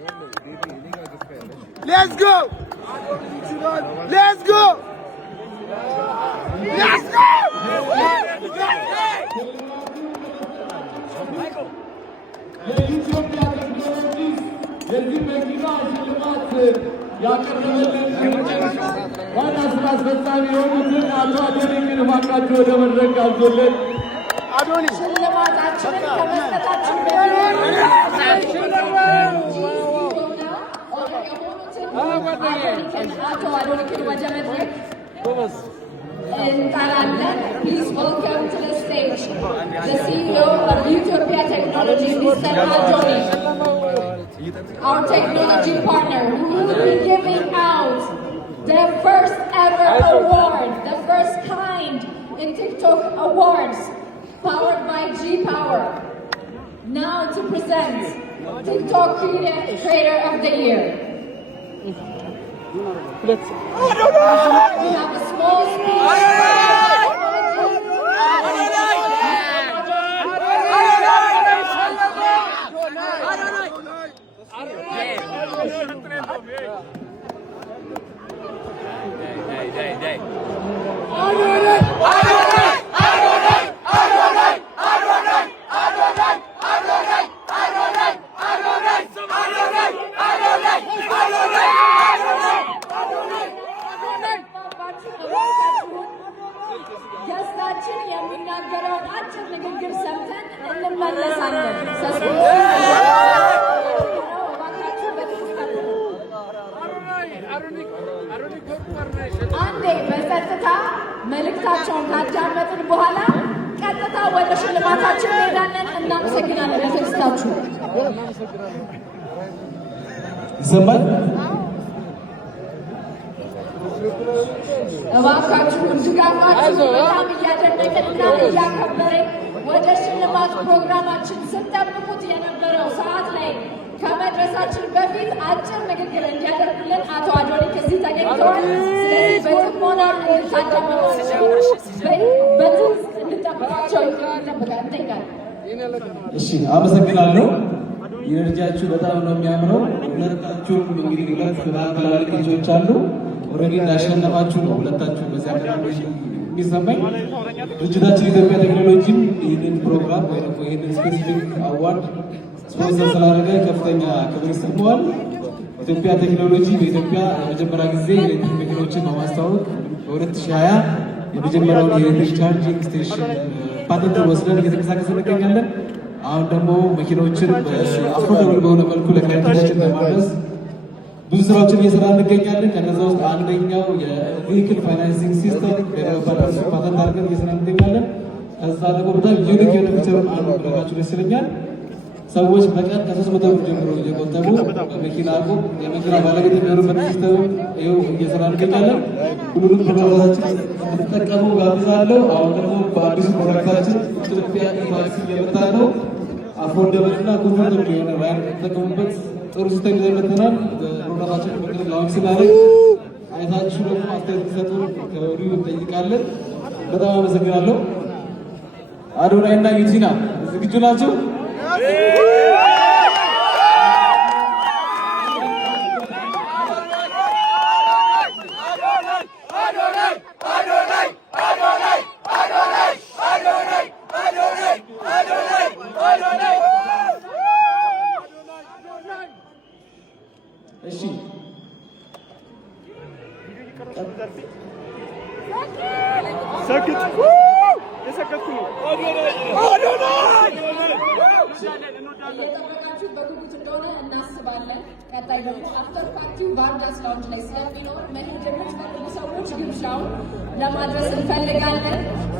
Let's go! Let's go! Let's go! Please welcome to the stage the CEO of Utopia Technology, Mr. Adoni, our technology partner, who will be giving out the first ever award, the first kind in TikTok awards, powered by G-Power. Now to present TikTok Creator of the Year. We have a small speech. ገስታችን የሚናገረውን አጭር ንግግር ሰምተን እንመለሳለን። አንዴ በጸጥታ መልእክታቸውን ካዳመጥን በኋላ ቀጥታ ወደ ሽልማታችን እንሄዳለን። እናመሰግናለን ለትዕግስታችሁ። ይሰማል? እባካችሁ ድጋፋችሁ በጣም እያደነቅንና እያከበርን ወደ ሽልማት ፕሮግራማችን ስንጠብቁት የነበረው ሰዓት ላይ ከመድረሳችን በፊት አጭር ንግግር እንዲያደርጉልን አቶ አዶኒ ከዚህ ተገኝተዋል። ስለዚህ በጥሞና እንድታዳምጧቸው በትዕግስት እንድጠብቋቸው እንጠይቃለን። እሺ፣ አመሰግናለሁ። ኢነርጂያችሁ በጣም ነው የሚያምረው። ሁለታችሁም እንግዲህ ሁለት ትላልቅ ልጆች አሉ። ኦልሬዲ እንዳሸነፋችሁ ነው ሁለታችሁ በዚህ አጋጣሚ የሚሰማኝ። ድርጅታችን ኢትዮጵያ ቴክኖሎጂም ይህንን ፕሮግራም ወይ ደግሞ ይህንን ስፔሲፊክ አዋርድ ስፖንሰር ስላደረገ ከፍተኛ ክብር ይሰማዋል። ኢትዮጵያ ቴክኖሎጂ በኢትዮጵያ የመጀመሪያ ጊዜ ኤሌክትሪክ መኪኖችን በማስተዋወቅ በ2020 የመጀመሪያውን የኤሌክትሪክ ቻርጂንግ ስቴሽን ፓተንት ወስደን እየተንቀሳቀስ እንገኛለን። አሁን ደግሞ መኪኖችን አፎርደብል በሆነ መልኩ ለክላይንቶቻችን ለማድረስ ብዙ ስራዎችን እየሰራ እንገኛለን። ከነዛ ውስጥ አንደኛው የቬሂክል ፋይናንሲንግ ሲስተም ፓተንት አድርገን እየሰራ እንገኛለን። ከዛ ደግሞ በጣም ዩኒክ የሆነ ፊቸር ማድረጋችሁ ደስ ይለኛል። ሰዎች በቀን ከ300 ብር ጀምሮ እየቆጠቡ በመኪና አቁም የመኪና ባለቤት የሚሆኑበት ሲስተም ይኸው እየሰራ እንገኛለን። ሁሉንም ፕሮግራማችን እንድትጠቀሙ ጋብዛለሁ። አሁን ደግሞ በአዲሱ ፕሮግራማችን ኢትዮጵያ ታክሲ እየመጣ ነው። አፎርደብል እና ኮምፎርታብል የሆነ ራይድ ተጠቀሙበት። ጥሩ ሲስተም ይዘን መጥተናል። ፕሮግራማችን በቅርብ ላውንች ስናደርግ አይታችሁ ደግሞ አስተያየት እንዲሰጡ ከወዲሁ እንጠይቃለን። በጣም አመሰግናለሁ። አዶናይ እና ዩቲና ዝግጁ ናቸው? እሺ እየጠበቃችሁ በጉጉት እንደሆነ እናስባለን። ቀጣይ ደግሞ አፍተር ፓርቲው በአዳስ ላውንጅ ላይ ስለሚኖር መሄድ የምትፈልጉ ሰዎች ግብዣውን ለማድረስ እንፈልጋለን።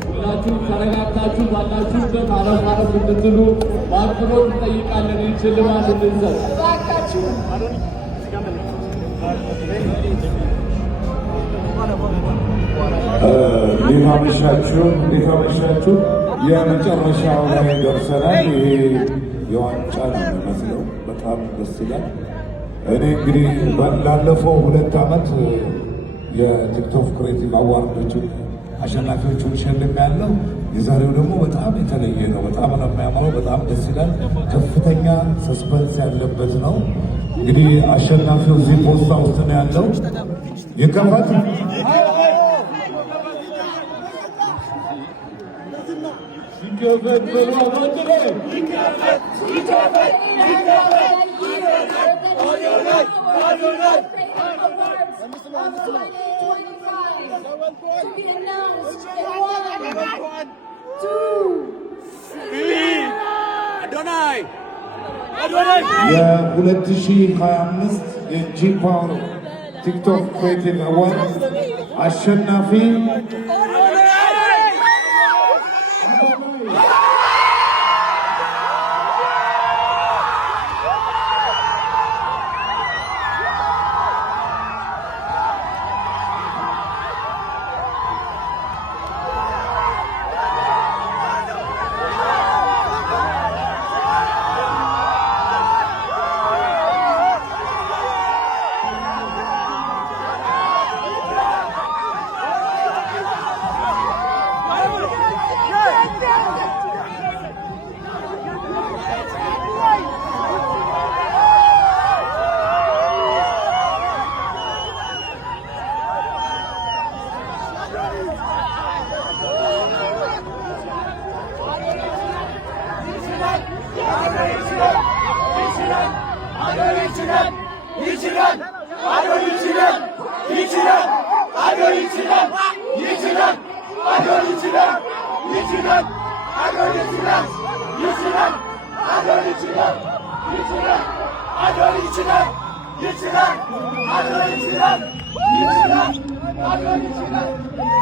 ሁላችሁም ተረጋግታችሁ ባላችሁበት አረፍ አረፍ እንድትሉ በአክብሮት እንጠይቃለን። ይህን ሽልማት እንድንሰጥ እባካችሁ እንዴት አመሻችሁ። የመጨረሻው ላይ ደርሰናል። ይሄ የዋንጫ ነው የሚመስለው። በጣም ደስ ይላል። እኔ እንግዲህ ላለፈው 2 ዓመት የቲክቶክ ክሬቲቭ አዋርዶችን አሸናፊዎቹን ሸልሜያለሁ። የዛሬው ደግሞ በጣም የተለየ ነው። በጣም ነው የሚያምረው። በጣም ደስ ይላል። ከፍተኛ ሰስፐንስ ያለበት ነው። እንግዲህ አሸናፊው እዚህ ፖስታ ውስጥ ነው ያለው። ይከፈት። የ2025 የጂ ፓወር ቲክቶክ ክሬቲቭ አዋርድ አሸናፊ ይችላል